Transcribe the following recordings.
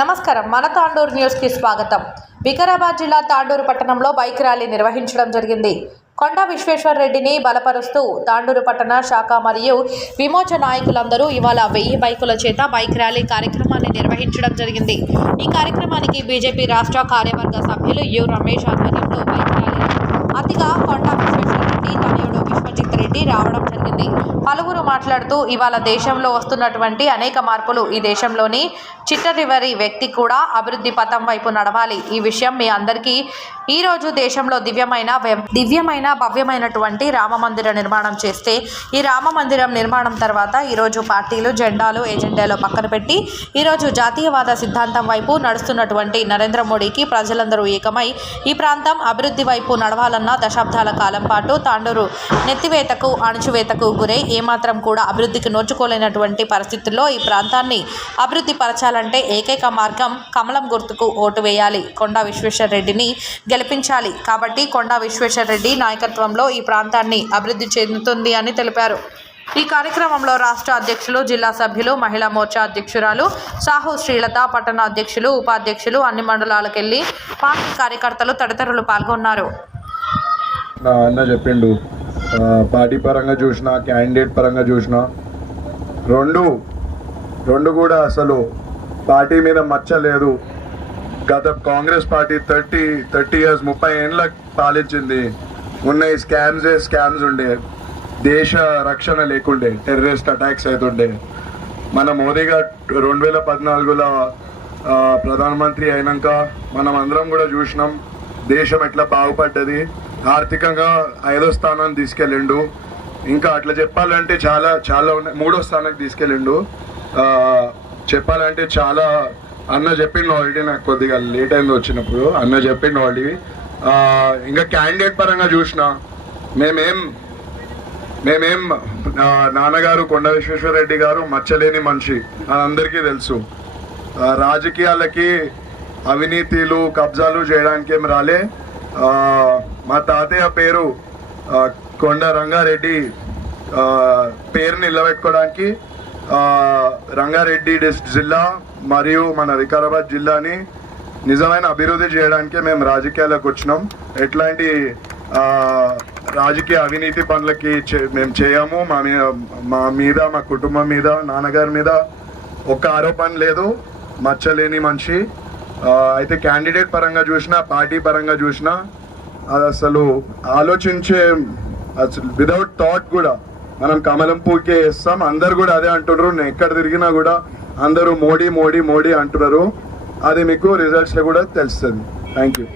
నమస్కారం. మన తాండూరు న్యూస్కి స్వాగతం. వికారాబాద్ జిల్లా తాండూరు పట్టణంలో బైక్ ర్యాలీ నిర్వహించడం జరిగింది. కొండ విశ్వేశ్వర్ రెడ్డిని బలపరుస్తూ తాండూరు పట్టణ శాఖ మరియు విమోచ నాయకులందరూ ఇవాళ వెయ్యి బైకుల చేత బైక్ ర్యాలీ కార్యక్రమాన్ని నిర్వహించడం జరిగింది. ఈ కార్యక్రమానికి బీజేపీ రాష్ట్ర కార్యవర్గ సభ్యులు యు. రమేష్ ఆధ్వర్యంలో బైక్ ర్యాలీ. అతిగా కొండ విశ్వేశ్వర రెడ్డి తనయుడు విశ్వజిత్ రెడ్డి రావడం జరిగింది. పలువురు మాట్లాడుతూ ఇవాళ దేశంలో వస్తున్నటువంటి అనేక మార్పులు ఈ దేశంలోని చిట్టరివరి వ్యక్తి కూడా అభివృద్ధి పథం వైపు నడవాలి. ఈ విషయం మీ అందరికీ ఈ రోజు దేశంలో దివ్యమైన దివ్యమైన భవ్యమైనటువంటి రామ మందిర నిర్మాణం చేస్తే ఈ రామ మందిరం నిర్మాణం తర్వాత ఈరోజు పార్టీలు జెండాలు ఎజెండాలో పక్కన పెట్టి ఈరోజు జాతీయవాద సిద్ధాంతం వైపు నడుస్తున్నటువంటి నరేంద్ర మోడీకి ప్రజలందరూ ఏకమై ఈ ప్రాంతం అభివృద్ధి వైపు నడవాలన్న దశాబ్దాల కాలం పాటు తాండూరు నెత్తివేతకు అణచివేతకు గురై ఏమాత్రం కూడా అభివృద్ధికి నోచుకోలేనటువంటి పరిస్థితుల్లో ఈ ప్రాంతాన్ని అభివృద్ధి పరచాలంటే ఏకైక మార్గం కమలం గుర్తుకు ఓటు వేయాలి. కొండా విశ్వేశ్వర రెడ్డిని గెలిపించాలి. కాబట్టి కొండా విశ్వేశ్వర రెడ్డి నాయకత్వంలో ఈ ప్రాంతాన్ని అభివృద్ధి చెందుతుంది అని తెలిపారు. ఈ కార్యక్రమంలో రాష్ట్ర అధ్యక్షులు జిల్లా సభ్యులు మహిళా మోర్చా అధ్యక్షురాలు సాహు శ్రీలత పట్టణ అధ్యక్షులు ఉపాధ్యక్షులు అన్ని మండలాలకెళ్ళి పార్టీ కార్యకర్తలు తదితరులు పాల్గొన్నారు. అన్న చెప్పిండు. పార్టీ పరంగా చూసిన క్యాండిడేట్ పరంగా చూసిన రెండు రెండు కూడా అసలు పార్టీ మీద మచ్చ లేదు. గత Congress party thirty thirty years ముప్పై ఏళ్ళ పాలించింది. ఉన్న ఈ స్కామ్స్ స్కామ్స్ ఉండే దేశ రక్షణ లేకుండే టెర్రరిస్ట్ అటాక్స్ అవుతుండే మన మోదీ గారు రెండు వేల పద్నాలుగులో ప్రధానమంత్రి అయినాక మనం అందరం కూడా చూసినాం దేశం ఎట్లా బాగుపడ్డది ఆర్థికంగా ఐదో స్థానాన్ని తీసుకెళ్ళిండు. ఇంకా అట్లా చెప్పాలంటే చాలా చాలా ఉన్నాయి. మూడో స్థానానికి తీసుకెళ్ళిండు. చెప్పాలంటే చాలా అన్న చెప్పిండు ఆల్రెడీ నాకు కొద్దిగా లేట్ అయింది వచ్చినప్పుడు. అన్న చెప్పిండు ఆల్రెడీ ఇంకా క్యాండిడేట్ పరంగా చూసిన మేమేం మేమేం నాన్నగారు కొండ విశ్వేశ్వర రెడ్డి గారు మచ్చలేని మనిషి అందరికీ తెలుసు. రాజకీయాలకి అవినీతిలు కబ్జాలు చేయడానికి ఏం రాలే. మా తాతయ్య పేరు కొండ రంగారెడ్డి పేరు నిలబెట్టుకోవడానికి రంగారెడ్డి జిల్లా మరియు మన వికారాబాద్ జిల్లాని నిజమైన అభివృద్ధి చేయడానికే మేము రాజకీయాలకు వచ్చినాం. ఎట్లాంటి రాజకీయ అవినీతి పనులకి చే- మేము చేయము. మా మీద మా మీద మా కుటుంబం మీద నాన్నగారి మీద ఒక్క ఆరోపణ లేదు. మచ్చలేని మనిషి. అయితే క్యాండిడేట్ పరంగా చూసినా పార్టీ పరంగా చూసినా అది అసలు ఆలోచించే అసలు విదౌట్ థాట్ కూడా మనం కమలం పూకే వేస్తాం అందరు కూడా అదే అంటున్నారు. నేను ఎక్కడ తిరిగినా కూడా అందరూ మోడీ మోడీ మోడీ అంటున్నారు. అది మీకు రిజల్ట్స్లో కూడా తెలుస్తుంది. థ్యాంక్ యూ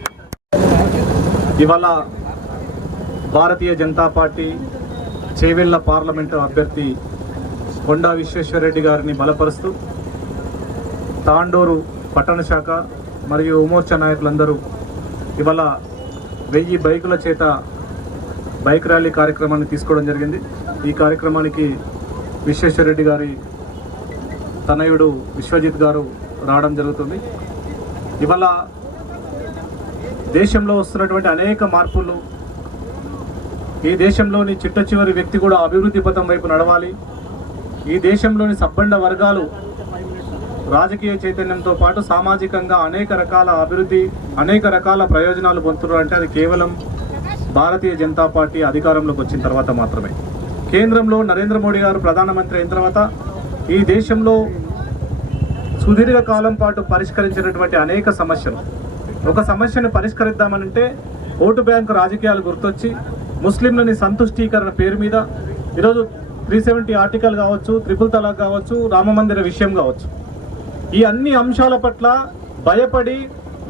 ఇవాళ భారతీయ జనతా పార్టీ చేవెళ్ళ పార్లమెంటు అభ్యర్థి కొండా విశ్వేశ్వరరెడ్డి గారిని బలపరుస్తూ తాండూరు పట్టణ శాఖ మరియు ఉమోర్చా నాయకులందరూ ఇవాళ వెయ్యి బైకుల చేత బైక్ ర్యాలీ కార్యక్రమాన్ని తీసుకోవడం జరిగింది. ఈ కార్యక్రమానికి విశ్వేశ్వరరెడ్డి గారి తనయుడు విశ్వజిత్ గారు రావడం జరుగుతుంది. ఇవాళ దేశంలో వస్తున్నటువంటి అనేక మార్పులు ఈ దేశంలోని చిట్ట చివరి వ్యక్తి కూడా అభివృద్ధి పథం వైపు నడవాలి. ఈ దేశంలోని సబ్బండ వర్గాలు రాజకీయ చైతన్యంతో పాటు సామాజికంగా అనేక రకాల అభివృద్ధి అనేక రకాల ప్రయోజనాలు పొందుతున్నారు అంటే అది కేవలం భారతీయ జనతా పార్టీ అధికారంలోకి వచ్చిన తర్వాత మాత్రమే. కేంద్రంలో నరేంద్ర మోడీ గారు ప్రధానమంత్రి అయిన తర్వాత ఈ దేశంలో సుదీర్ఘ కాలం పాటు పరిష్కరించినటువంటి అనేక సమస్యలు. ఒక సమస్యను పరిష్కరిద్దామనంటే ఓటు బ్యాంకు రాజకీయాలు గుర్తొచ్చి ముస్లింలని సంతుష్టీకరణ పేరు మీద ఈరోజు త్రీ సెవెంటీ ఆర్టికల్ కావచ్చు త్రిపుల్ తలాక్ కావచ్చు రామమందిర విషయం కావచ్చు. ఈ అన్ని అంశాల పట్ల భయపడి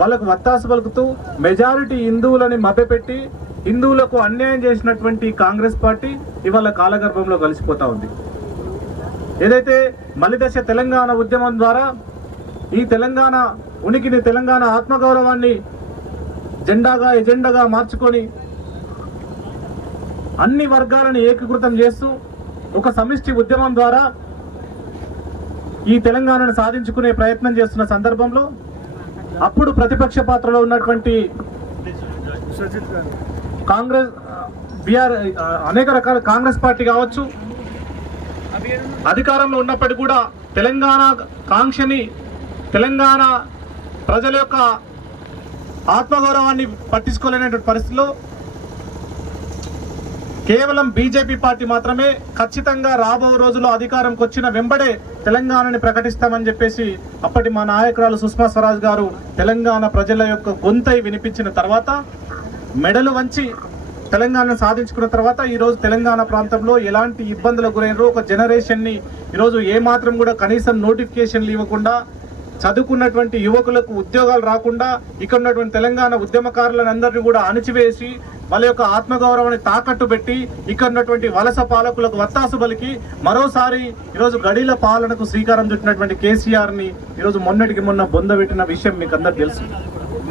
వాళ్ళకు వత్తాసు పలుకుతూ మెజారిటీ హిందువులని మభ్యపెట్టి హిందువులకు అన్యాయం చేసినటువంటి కాంగ్రెస్ పార్టీ ఇవాళ కాలగర్భంలో కలిసిపోతా ఉంది. ఏదైతే మలిదశ తెలంగాణ ఉద్యమం ద్వారా ఈ తెలంగాణ ఉనికిని తెలంగాణ ఆత్మగౌరవాన్ని జెండాగా ఎజెండాగా మార్చుకొని అన్ని వర్గాలను ఏకీకృతం చేస్తూ ఒక సమిష్టి ఉద్యమం ద్వారా ఈ తెలంగాణను సాధించుకునే ప్రయత్నం చేస్తున్న సందర్భంలో అప్పుడు ప్రతిపక్ష పాత్రలో ఉన్నటువంటి కాంగ్రెస్ బీఆర్ అనేక రకాల కాంగ్రెస్ పార్టీ కావచ్చు. అధికారంలో ఉన్నప్పటికీ కూడా తెలంగాణ కాంక్షని తెలంగాణ ప్రజల యొక్క ఆత్మగౌరవాన్ని పట్టించుకోలేనటువంటి పరిస్థితిలో కేవలం బీజేపీ పార్టీ మాత్రమే ఖచ్చితంగా రాబో రోజుల్లో అధికారంకి వచ్చిన వెంబడే తెలంగాణని ప్రకటిస్తామని చెప్పేసి అప్పటి మా నాయకురాలు సుష్మా స్వరాజ్ గారు తెలంగాణ ప్రజల యొక్క గొంతై వినిపించిన తర్వాత మెడలు వంచి తెలంగాణను సాధించుకున్న తర్వాత ఈరోజు తెలంగాణ ప్రాంతంలో ఎలాంటి ఇబ్బందులకు గురైనరో ఒక జనరేషన్ని ఈరోజు ఏమాత్రం కూడా కనీసం నోటిఫికేషన్లు ఇవ్వకుండా చదువుకున్నటువంటి యువకులకు ఉద్యోగాలు రాకుండా ఇక్కడ ఉన్నటువంటి తెలంగాణ ఉద్యమకారులను అందరినీ కూడా అణిచివేసి వాళ్ళ యొక్క ఆత్మగౌరవాన్ని తాకట్టు పెట్టి ఇక్కడ ఉన్నటువంటి వలస పాలకులకు వత్తాసు బలికి మరోసారి ఈరోజు గడిల పాలనకు శ్రీకారం చుట్టినటువంటి కేసీఆర్ని ఈరోజు మొన్నటికి మొన్న బొందబెట్టిన విషయం మీకు అందరు తెలుసు.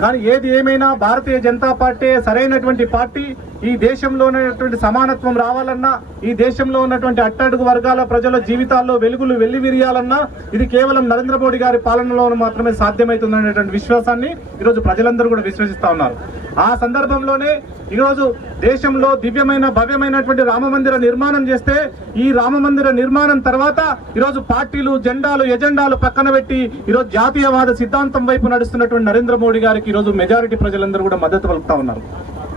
కానీ ఏది ఏమైనా భారతీయ జనతా పార్టీ సరైనటువంటి పార్టీ ఈ దేశంలో ఉన్నటువంటి సమానత్వం రావాలన్నా ఈ దేశంలో ఉన్నటువంటి అట్టడుగు వర్గాల ప్రజల జీవితాల్లో వెలుగులు వెల్లివిరియాలన్నా ఇది కేవలం నరేంద్ర మోడీ గారి పాలనలో మాత్రమే సాధ్యమవుతుందనేటువంటి విశ్వాసాన్ని ఈరోజు ప్రజలందరూ కూడా విశ్వసిస్తా ఉన్నారు. ఆ సందర్భంలోనే ఈరోజు దేశంలో దివ్యమైన భవ్యమైనటువంటి రామమందిర నిర్మాణం చేస్తే ఈ రామమందిర నిర్మాణం తర్వాత ఈరోజు పార్టీలు జెండాలు ఎజెండాలు పక్కన పెట్టి ఈరోజు జాతీయవాద సిద్ధాంతం వైపు నడుస్తున్నటువంటి నరేంద్ర మోడీ గారికి ఈరోజు మెజారిటీ ప్రజలందరూ కూడా మద్దతు పలుకుతా ఉన్నారు.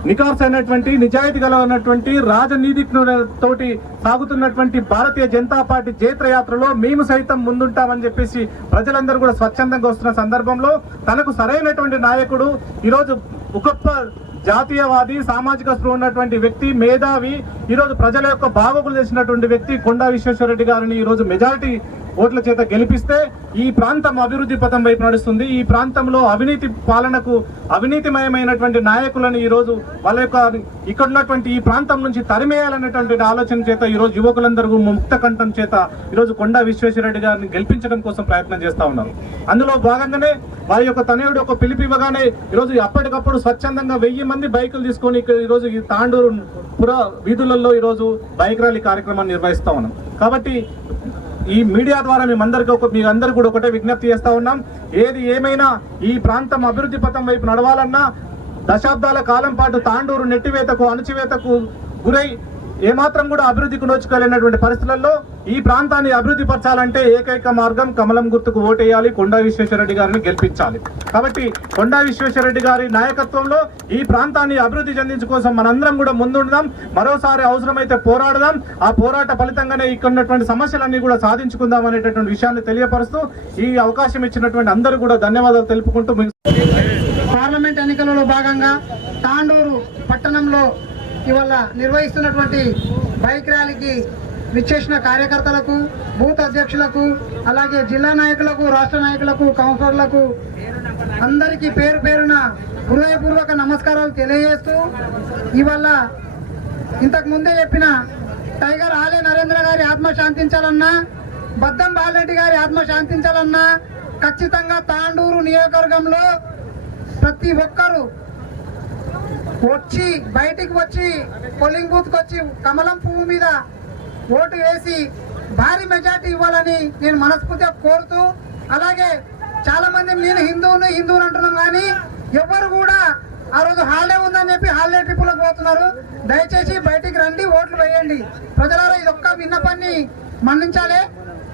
నికార్స్ అయినటువంటి నిజాయితీ గల ఉన్నటువంటి రాజనీతిజ్ఞులతోటి సాగుతున్నటువంటి భారతీయ జనతా పార్టీ జైత్రయాత్రలో మేము సైతం ముందుంటామని చెప్పేసి ప్రజలందరూ కూడా స్వచ్ఛందంగా వస్తున్న సందర్భంలో తనకు సరైనటువంటి నాయకుడు ఈరోజు గొప్ప జాతీయవాది సామాజిక స్పృహ ఉన్నటువంటి వ్యక్తి మేధావి ఈరోజు ప్రజల యొక్క బాగోగులు చేసినటువంటి వ్యక్తి కొండా విశ్వేశ్వరరెడ్డి గారిని ఈరోజు మెజారిటీ ఓట్ల చేత గెలిపిస్తే ఈ ప్రాంతం అభివృద్ధి పథం వైపు నడుస్తుంది. ఈ ప్రాంతంలో అవినీతి పాలనకు అవినీతిమయమైనటువంటి నాయకులను ఈరోజు వాళ్ళ యొక్క ఇక్కడ ఉన్నటువంటి ఈ ప్రాంతం నుంచి తరిమేయాలనేటువంటి ఆలోచన చేత ఈరోజు యువకులందరూ ముక్త కంఠం చేత ఈరోజు కొండా విశ్వేశ్వరరెడ్డి గారిని గెలిపించడం కోసం ప్రయత్నం చేస్తూ ఉన్నారు. అందులో భాగంగానే వారి యొక్క తనయుడు ఒక పిలిపివ్వగానే ఇవ్వగానే ఈరోజు అప్పటికప్పుడు స్వచ్ఛందంగా వెయ్యి మంది బైకులు తీసుకొని ఈరోజు ఈ తాండూరు పుర వీధులలో ఈరోజు బైక్ ర్యాలీ కార్యక్రమాన్ని నిర్వహిస్తూ ఉన్నాం. కాబట్టి ఈ మీడియా ద్వారా మేమందరికీ ఒక మీ అందరు కూడా ఒకటే విజ్ఞప్తి చేస్తా ఉన్నాం. ఏది ఏమైనా ఈ ప్రాంతం అభివృద్ధి పథం వైపు నడవాలన్నా దశాబ్దాల కాలం పాటు తాండూరు నెట్టివేతకు అణచివేతకు గురై ఏమాత్రం కూడా అభివృద్ధికి నోచుకోలేనటువంటి పరిస్థితుల్లో ఈ ప్రాంతాన్ని అభివృద్ధి పరచాలంటే ఏకైక మార్గం కమలం గుర్తుకు ఓటేయాలి. కొండా విశ్వేశ్వరరెడ్డి గారిని గెలిపించాలి. కాబట్టి కొండా విశ్వేశ్వరరెడ్డి గారి నాయకత్వంలో ఈ ప్రాంతాన్ని అభివృద్ధి చెందించు కోసం మనందరం కూడా ముందుండదాం. మరోసారి అవసరమైతే పోరాడదాం. ఆ పోరాట ఫలితంగానే ఇక్కడ ఉన్నటువంటి సమస్యలన్నీ కూడా సాధించుకుందాం అనేటటువంటి విషయాన్ని తెలియపరుస్తూ ఈ అవకాశం ఇచ్చినటువంటి అందరూ కూడా ధన్యవాదాలు తెలుపుకుంటూ పార్లమెంట్ ఎన్నికలలో భాగంగా తాండూరు పట్టణంలో ఇవాళ నిర్వహిస్తున్నటువంటి బైక్ ర్యాలీకి విచ్చేసిన కార్యకర్తలకు బూత్ అధ్యక్షులకు అలాగే జిల్లా నాయకులకు రాష్ట్ర నాయకులకు కౌన్సిలర్లకు అందరికీ పేరు పేరున హృదయపూర్వక నమస్కారాలు తెలియజేస్తూ ఇవాళ ఇంతకు ముందే చెప్పిన టైగర్ ఆలే నరేంద్ర గారి ఆత్మ శాంతించాలన్నా బద్దం బాలరెడ్డి గారి ఆత్మ శాంతించాలన్నా ఖచ్చితంగా తాండూరు నియోజకవర్గంలో ప్రతి ఒక్కరూ వచ్చి బయటికి వచ్చి పోలింగ్ బూత్కి వచ్చి కమలం పువ్వు మీద ఓటు వేసి భారీ మెజార్టీ ఇవ్వాలని నేను మనస్ఫూర్తిగా కోరుతూ అలాగే చాలా మంది నేను హిందువును హిందువుని అంటున్నాం కానీ ఎవరు కూడా ఆ రోజు హాలిడే ఉందని చెప్పి హాలిడే ట్రిప్పులకు పోతున్నారు. దయచేసి బయటికి రండి ఓట్లు వేయండి. ప్రజలారా ఇది ఒక్క విన్నపాన్ని మన్నించాలి.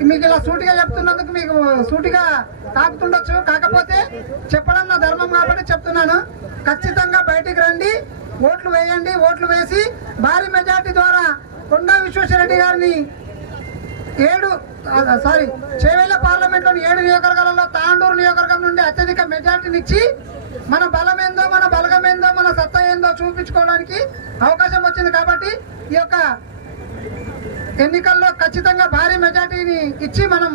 మీకు ఇలా సూటిగా చెప్తున్నందుకు మీకు సూటిగా తాకుతుండొచ్చు కాకపోతే చెప్పడం నా ధర్మం కాబట్టి చెప్తున్నాను. ఖచ్చితంగా బయటికి రండి. ఓట్లు వేయండి. ఓట్లు వేసి భారీ మెజార్టీ ద్వారా కొండా విశ్వేశ్వరరెడ్డి గారిని ఏడు సారీ చేవేళ్ళ పార్లమెంట్లోని ఏడు నియోజకవర్గాలలో తాండూరు నియోజకవర్గం నుండి అత్యధిక మెజార్టీని ఇచ్చి మన బలం ఏందో మన బలగం ఏందో మన సత్తా ఏందో చూపించుకోవడానికి అవకాశం వచ్చింది కాబట్టి ఈ యొక్క ఎన్నికల్లో ఖచ్చితంగా భారీ మెజార్టీని ఇచ్చి మనం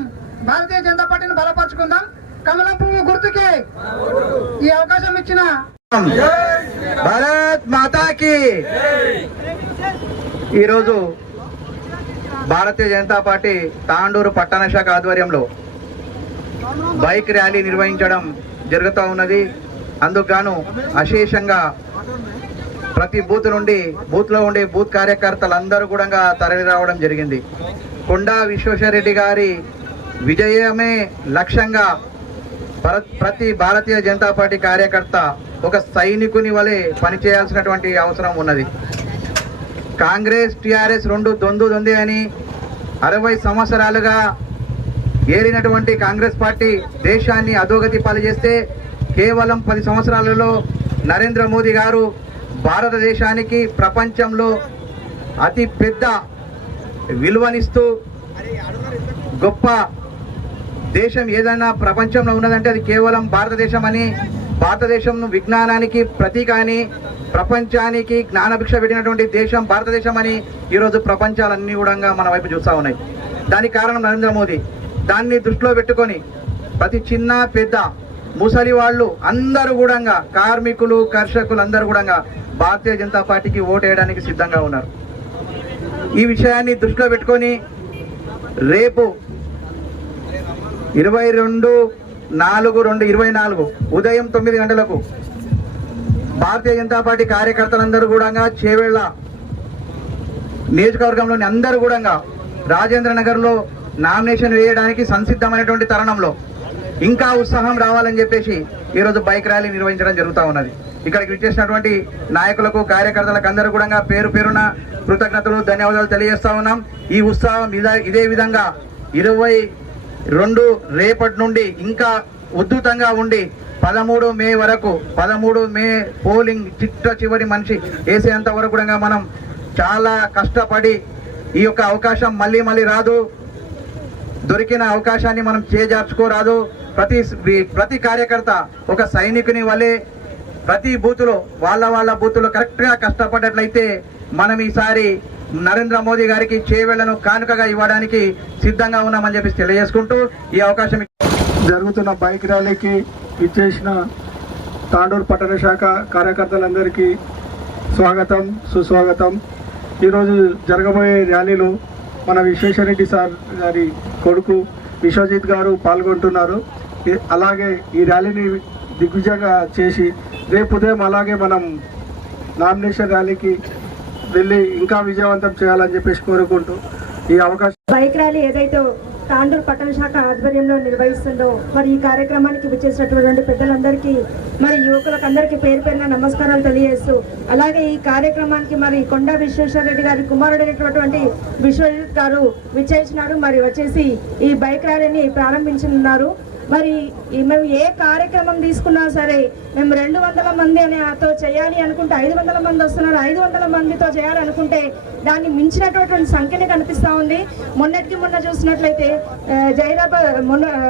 భారతీయ జనతా పార్టీని బలపరుచుకుందాం. కమలం పువ్వు గుర్తుకే ఈ అవకాశం ఇచ్చిన భారత్ మాతాకి ఈరోజు భారతీయ జనతా పార్టీ తాండూరు పట్టణ శాఖ ఆధ్వర్యంలో బైక్ ర్యాలీ నిర్వహించడం జరుగుతూ ఉన్నది. అందుకు అశేషంగా ప్రతి బూత్ నుండి బూత్లో ఉండే బూత్ కార్యకర్తలందరూ కూడా తరలి రావడం జరిగింది. కొండా విశ్వేశ్వరరెడ్డి గారి విజయమే లక్ష్యంగా ప్రతి భారతీయ జనతా పార్టీ కార్యకర్త ఒక సైనికుని వలె పనిచేయాల్సినటువంటి అవసరం ఉన్నది. కాంగ్రెస్ టిఆర్ఎస్ రెండు దొందు దొంది అని అరవై సంవత్సరాలుగా ఏలినటువంటి కాంగ్రెస్ పార్టీ దేశాన్ని అధోగతి పాలు చేస్తే కేవలం పది సంవత్సరాలలో నరేంద్ర మోదీ గారు భారతదేశానికి ప్రపంచంలో అతి పెద్ద విలువనిస్తూ గొప్ప దేశం ఏదైనా ప్రపంచంలో ఉన్నదంటే అది కేవలం భారతదేశం అని భారతదేశం విజ్ఞానానికి ప్రతీక అని ప్రపంచానికి జ్ఞానభిక్ష పెట్టినటువంటి దేశం భారతదేశం అని ఈరోజు ప్రపంచాలన్నీ కూడా మన వైపు చూస్తూ ఉన్నాయి. దానికి కారణం నరేంద్ర మోదీ. దాన్ని దృష్టిలో పెట్టుకొని ప్రతి చిన్న పెద్ద ముసలి వాళ్ళు అందరూ కూడా కార్మికులు కర్షకులు అందరూ కూడా భారతీయ జనతా పార్టీకి ఓటేయడానికి సిద్ధంగా ఉన్నారు. ఈ విషయాన్ని దృష్టిలో పెట్టుకొని రేపు ఇరవై రెండు నాలుగు రెండు ఇరవై నాలుగు. ఉదయం తొమ్మిది గంటలకు భారతీయ జనతా పార్టీ కార్యకర్తలందరూ కూడా చేవేళ్ళ నియోజకవర్గంలోని అందరూ కూడా రాజేంద్ర నగర్లో నామినేషన్ వేయడానికి సంసిద్ధమైనటువంటి తరుణంలో ఇంకా ఉత్సాహం రావాలని చెప్పేసి ఈరోజు బైక్ ర్యాలీ నిర్వహించడం జరుగుతూ ఉన్నది. ఇక్కడికి విచ్చేసినటువంటి నాయకులకు కార్యకర్తలకు అందరూ కూడా పేరు పేరున కృతజ్ఞతలు ధన్యవాదాలు తెలియజేస్తా ఉన్నాం. ఈ ఉత్సాహం ఇదే- ఇదే విధంగా ఇరవై రెండు రేపటి నుండి ఇంకా ఉద్ధృతంగా ఉండి పదమూడు మే వరకు పదమూడు మే పోలింగ్ చిట్ట చివరి మనిషి వేసేంత వరకు కూడా మనం చాలా కష్టపడి ఈ యొక్క అవకాశం మళ్ళీ మళ్ళీ రాదు. దొరికిన అవకాశాన్ని మనం చేజార్చుకోరాదు. ప్రతి ప్రతి కార్యకర్త ఒక సైనికుని వలె ప్రతి బూతులో వాళ్ళ వాళ్ళ బూతులో కరెక్ట్గా కష్టపడ్డట్లయితే మనం ఈసారి నరేంద్ర మోదీ గారికి చేవేళ్ళను కానుకగా ఇవ్వడానికి సిద్ధంగా ఉన్నామని చెప్పి తెలియజేసుకుంటూ ఈ అవకాశం జరుగుతున్న బైక్ ర్యాలీకి ఇచ్చేసిన తాండూరు పట్టణ శాఖ కార్యకర్తలందరికీ స్వాగతం సుస్వాగతం. ఈరోజు జరగబోయే ర్యాలీలో మన విశ్వేశ్వరరెడ్డి సార్ గారి కొడుకు విశ్వజిత్ గారు పాల్గొంటున్నారు. అలాగే ఈ ర్యాలీని దిగ్విజయంగా చేసి రేపు ఉదయం అలాగే మనం నామినేషన్ ర్యాలీకి వెళ్ళి ఇంకా విజయవంతం చేయాలని చెప్పేసి కోరుకుంటూ ఈ అవకాశం బైక్ ర్యాలీ ఏదైతే తాండూరు పట్టణ శాఖ ఆధ్వర్యంలో నిర్వహిస్తుందో మరి ఈ కార్యక్రమానికి విచ్చేసినటువంటి పెద్దలందరికీ మరి యువకులకు అందరికీ పేరు పేరున నమస్కారాలు తెలియజేస్తూ అలాగే ఈ కార్యక్రమానికి మరి కొండా విశ్వేశ్వర రెడ్డి గారి కుమారుడైనటువంటి విశ్వజిత్ గారు విచ్చేసినారు. మరి వచ్చేసి ఈ బైక్ ర్యాలీని ప్రారంభించనున్నారు. మరి మేము ఏ కార్యక్రమం తీసుకున్నా సరే మేము రెండు వందల మంది అనేతో చేయాలి అనుకుంటే ఐదు వందల మంది వస్తున్నారు ఐదు వందల మందితో చేయాలనుకుంటే దాన్ని మించినటువంటి సంఖ్యనే కనిపిస్తూ ఉంది. మొన్నటికి మొన్న చూసినట్లయితే జైరాబాద్ మొన్న ఆ,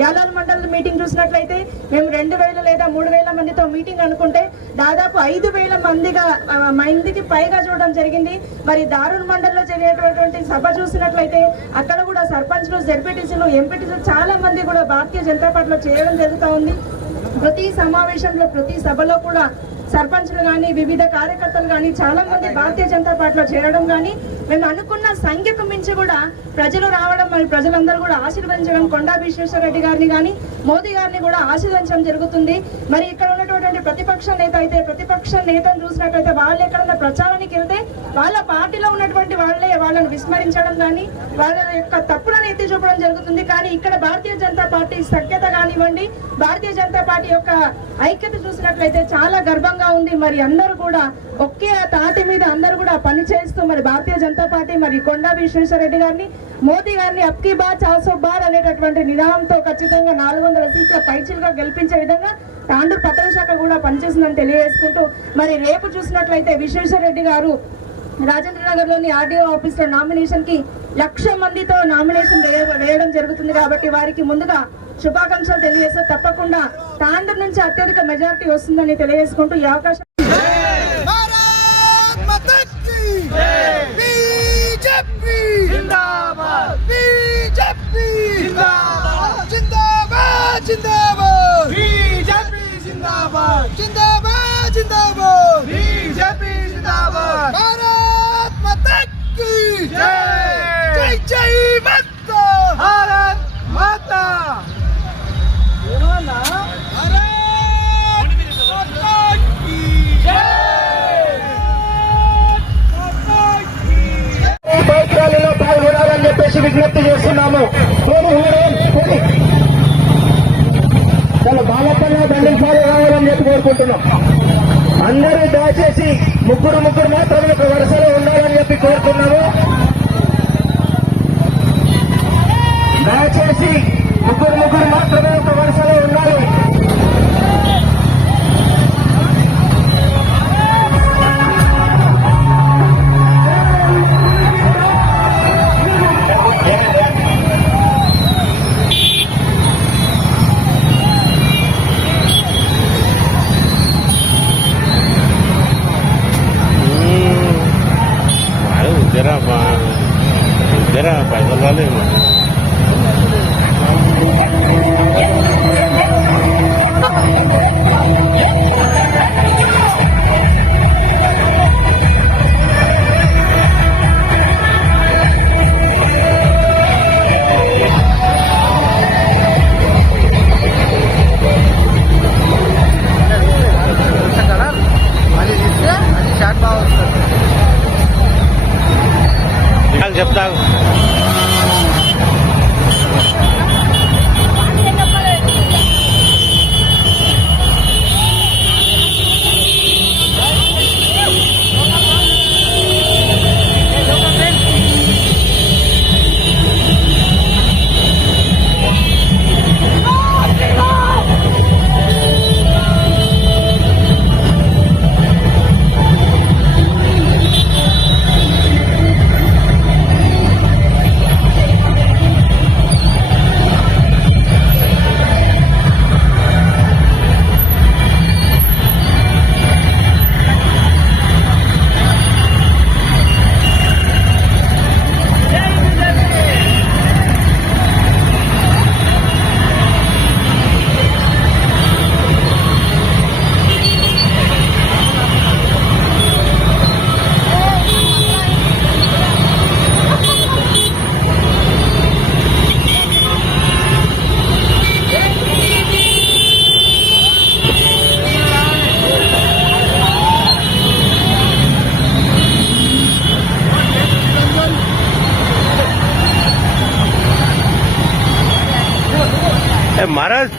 యాలాల మండల మీటింగ్ చూసినట్లయితే మేము రెండు వేల లేదా మూడు వేల మందితో మీటింగ్ అనుకుంటే దాదాపు ఐదు వేల మందిగా ఆ, మందికి పైగా చూడడం జరిగింది. మరి దారుణ మండల్లో జరిగేటటువంటి సభ చూసినట్లయితే అక్కడ కూడా సర్పంచ్లు జెడ్పీటీసీలు ఎంపీటీసీలు చాలా మంది కూడా భారతీయ జనతా పార్టీలో చేయడం జరుగుతూ ఉంది. ప్రతి సమావేశంలో ప్రతి సభలో కూడా సర్పంచ్లు కానీ వివిధ కార్యకర్తలు కానీ చాలా మంది భారతీయ జనతా పార్టీలో చేరడం కానీ మేము అనుకున్న సంఖ్యకు మించి కూడా ప్రజలు రావడం మరి ప్రజలందరూ కూడా ఆశీర్వదించడం కొండా విశ్వేశ్వరరెడ్డి గారిని కానీ మోదీ గారిని కూడా ఆశీర్వదించడం జరుగుతుంది. మరి ఇక్కడ ఉన్నటువంటి ప్రతిపక్ష నేత అయితే ప్రతిపక్ష నేతను చూసినట్లయితే వాళ్ళు ఎక్కడన్నా ప్రచారానికి వెళ్తే వాళ్ళ పార్టీలో ఉన్నటువంటి వాళ్ళే వాళ్ళని విస్మరించడం కానీ వాళ్ళ యొక్క తప్పులను ఎత్తి చూపడం జరుగుతుంది. కానీ ఇక్కడ భారతీయ జనతా పార్టీ సఖ్యత కానివ్వండి భారతీయ జనతా పార్టీ యొక్క ఐక్యత చూసినట్లయితే చాలా గర్వంగా ఉంది. మరి అందరూ కూడా ఒకే తాటి మీద అందరూ కూడా పని చేస్తూ మరి భారతీయ జనతా పార్టీ మరి కొండా విశ్వేశ్వరరెడ్డి గారిని మోదీ గారిని అప్కీ బా చార్సో బార్ అనేటటువంటి నినాదంతో ఖచ్చితంగా నాలుగు వందల సీట్ల పైచిలుగా గెలిపించే విధంగా తాండూరు పట్టణ శాఖ కూడా పనిచేసిందని తెలియజేసుకుంటూ మరి రేపు చూసినట్లయితే విశ్వేశ్వరరెడ్డి గారు రాజేంద్రనగర్లోని ఆర్డీఓ ఆఫీస్లో నామినేషన్కి లక్ష మందితో నామినేషన్ వేయడం జరుగుతుంది కాబట్టి వారికి ముందుగా శుభాకాంక్షలు తెలియజేస్తూ తప్పకుండా తాండూరు నుంచి అత్యధిక మెజారిటీ వస్తుందని తెలియజేసుకుంటూ ఈ అవకాశం జిందాబాద్ జిందాబాద్ జిందాబాద్ माता की जय जय जय माता भारत माता भारत माता की బైక్ ర్యాలీలో పాల్గొనాలని చెప్పేసి విజ్ఞప్తి చేస్తున్నాము పోనీ ఉండడం, పోనీ. చాలా బాలపల్లి దండించాలి కావాలని చెప్పి కోరుకుంటున్నాం అందరూ దయచేసి ముగ్గురు ముగ్గురు మాత్రమే ఒక